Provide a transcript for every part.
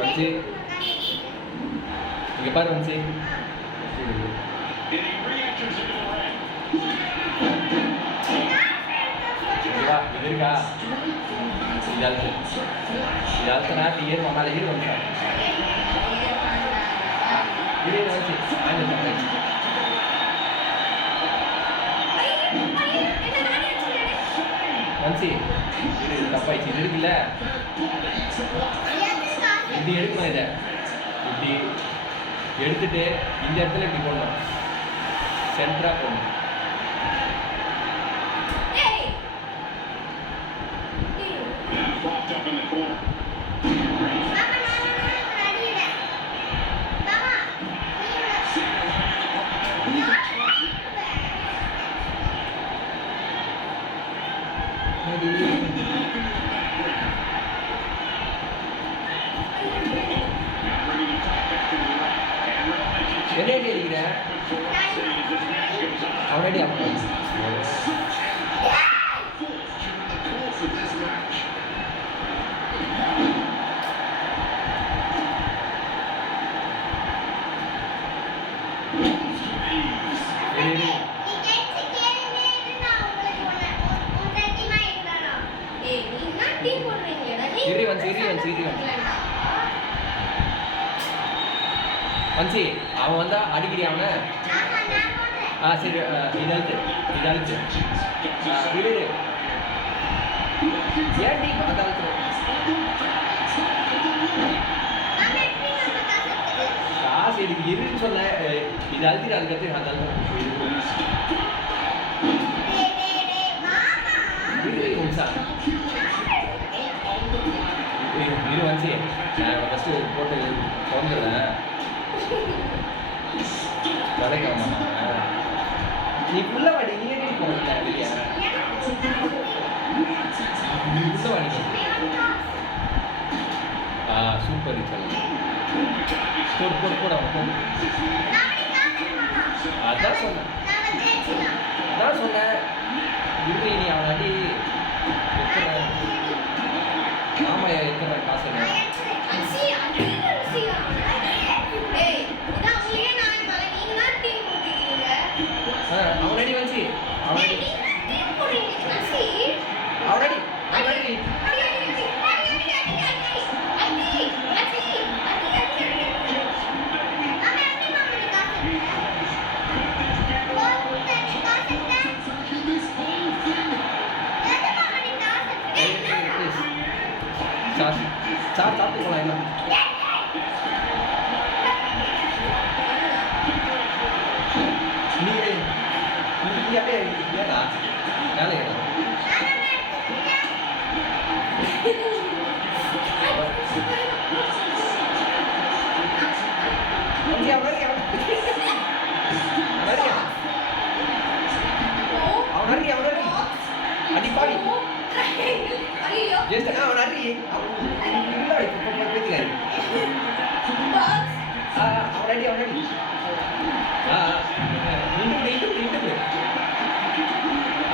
வஞ்சி இங்கே பாரு வஞ்சி வா இது இருக்கா இது அழுத்தனா ஏறு மேலே ஏறு வந்து இது வஞ்சி வஞ்சி இது தப்பாயிடுச்சு இது இருக்குல்ல இப்படி எடுக்கணும் இதை இப்படி எடுத்துட்டு இந்த இடத்துல இப்படி போடணும் சென்டராக போடணும் என்ன ஐடி அடிக்கிற அவனடி அவன் வஞ்சி அவன் வந்தா அடிக்கடி அவனை சரி இதழுத்து விடு ஏன் டீ அதை காசு எனக்கு இருக்குன்னு சொன்ன இது அழுத்திட்டு அதுக்கடுத்து அதை இரு வஞ்சி நான் ஃபஸ்ட்டு போட்டு திறந்துடுறேன் வரைக்காம நீ புள்ள வாடி நீ ஏறி போகல வெளியே புள்ள வாடி சூப்பர் ஸ்டோர் போட அதான் சொன்னேன் இரு நீ அவன் அடி ஆமாம் எத்தனை காசு அவனடி வச்சு அவனடி சாப்பிட்டு போகலாம் எல்லாம் நீ அப்படியே ஏடா வேலை ஏடா அடிப்பாடி ஜெஸ்ட் அவன் அடி அவனடி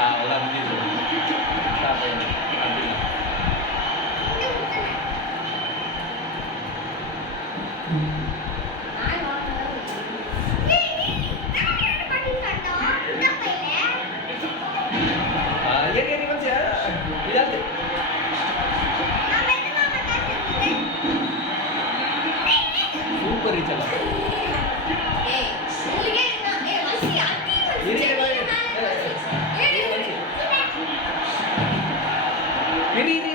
அவ்வளோ சூப்பர் ரீச்சல்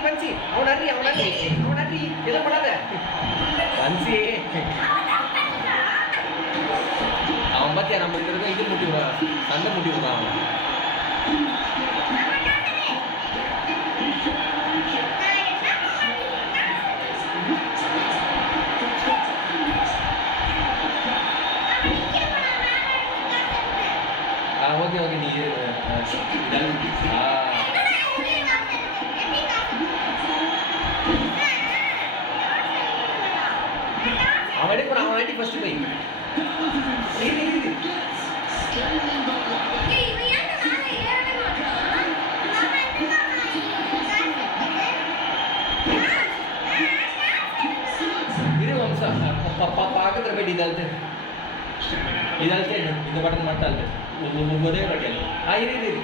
வஞ்சி அவன் அடி எதுவும் பண்ணாத வஞ்சி அவன் பார்த்தியா நம்ம இருக்கிறது இது முட்டி விடுவான் சண்டை முட்டி விடுவான் அவன் ஓகே நீ அவன் எடுக்கணும் அவன் ஐடி ஃபர்ஸ்ட் போய் இரு நிமிஷம் பக்கத்தில் போயிட்டு இதால் தேடு இந்த பட்டன் மட்டும் அழுத்து ஒரே வாட்டி இரு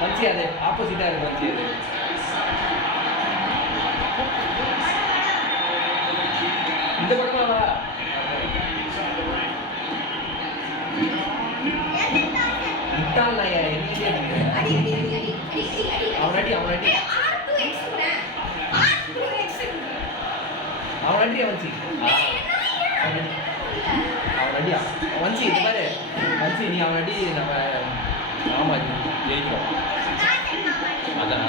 வஞ்சி அது ஆப்போசிட்டாக இருக்கு வஞ்சி அது இந்த பக்கமா வா முட்டாள்யா என்ன அவனாடி அவனாடி அவன்சி அவனடியா வஞ்சி இது பாரு வஞ்சி நீ அவனடி நம்ம ஆமா ஜெயிக்கிறோம் அதான்